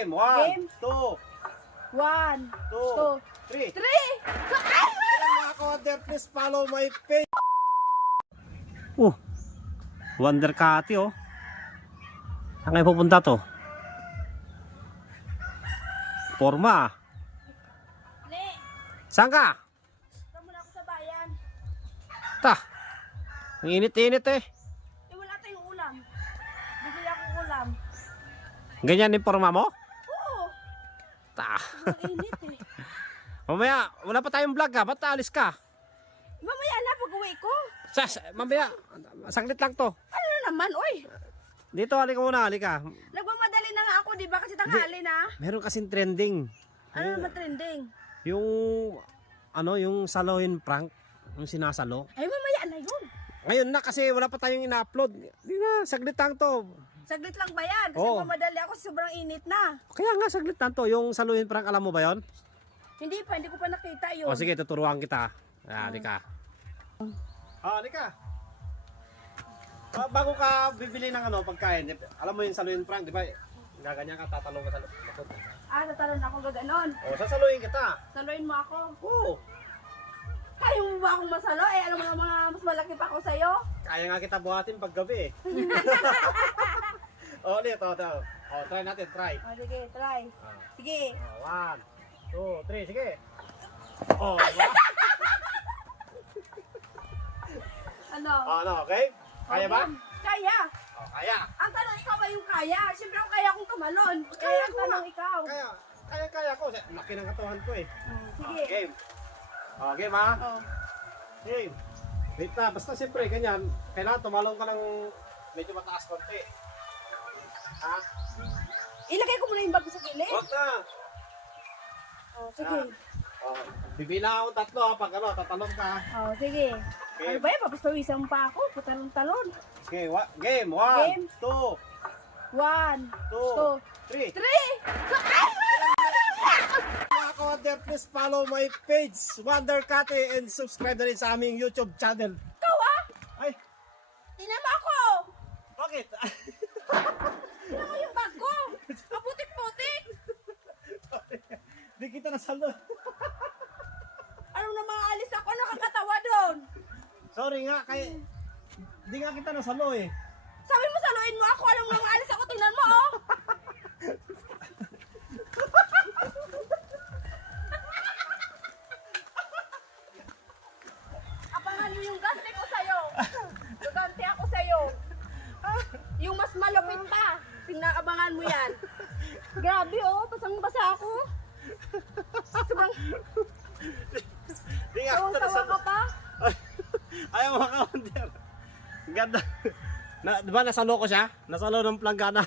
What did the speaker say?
Game. 1, Game. 2, 1, 2, 2, 3. 3! Mga ka-wonder, please follow my page. Wonder Cati oh. Saan kayo pupunta to? Forma. Ne, Saan ka? punta muna ako sa bayan. Ta. Ang init-init eh. Wala tayong ulam. Bibili akong ulam. Ganyan yung forma mo? Oo, Ta. sobrang init eh. Mamaya, wala pa tayong vlog ka. Ba't alis ka? Mamaya na pag-uwi ko. Mamaya, saglit lang to. Ano na naman, oy? Dito, halika muna, halika. Nagmamadali na nga ako, di ba? Kasi tanghali na. Meron kasing trending. Ano naman trending? Yung, yung saloin prank. Yung sinasalo. Ay, mamaya na yun. Ngayon na kasi wala pa tayong ina-upload. Di na, saglit lang to. Saglit lang ba yan? Kasi Oo. mamadali ako, sobrang init na. Kaya nga, saglit lang to. Yung saloin prank, alam mo ba yon? Hindi ko pa nakita yun. O sige, tuturuan kita. Halika. Halika. Bago ka bibili ng pagkain, alam mo yung saloin prank, di ba? Gaganyan ka, tatalong ka sa likod. Tatalon ako gaganon. O, sasaluin kita. Saluin mo ako. Oo. Kaya mo ba akong masalo? Alam mo na mga mas malaki pa ako sa'yo. Kaya nga kita buhatin pag gabi eh. O, ulit. O, try natin, try. O, sige, try. Sige. 1, 2, 3, sige. O, diba? Ano? Okay? Kaya ba? Kaya. O, kaya. Ang tanong, ikaw ba yung kaya? Siyempre ako kaya akong tumalon. Kaya ang tanong ikaw. Kaya ko. Laki ng katawan ko eh. Sige. Game. O, game ha? Oh. Game. Wait na, basta siyempre ganyan. Kailangan tumalong ka ng medyo mataas konti. Ha? Ilagay ko muna yung bag ko sa gilid. Huwag na. Sige. O, bibila ako 3 ha, pag tatalong ka. Sige. Okay. Ano ba yan? Papastawisan pa ako. Patalon-talon. Sige, game. 1, Game. 2, 1, 2, 2, 3. 3! Mga ka-wonder, please follow my page, Wonder Cati, and subscribe na rin sa aming YouTube channel. Ikaw ah! Ay, Tinan mo ako! bakit? Tinan mo yung bag ko! Kaputik-putik! Di kita nasalo. Ano na mga alis ako? Nakakatawa doon! Sorry nga, di nga kita nasalo eh. Sabi mo saluin mo ako, alam mo na maalis ako, tingnan mo oh! Abangan mo yung gante ko sa'yo! Gagante ako sa'yo! Yung mas malupit pa! Tingnan, abangan mo yan! Grabe oh, basang-basa ako! Sobrang Di nga kita tawang-tawa nasalo. ka pa! Ayaw mga ka-wonder. Ganda. Diba nasalo ko siya? Nasalo ng planggana.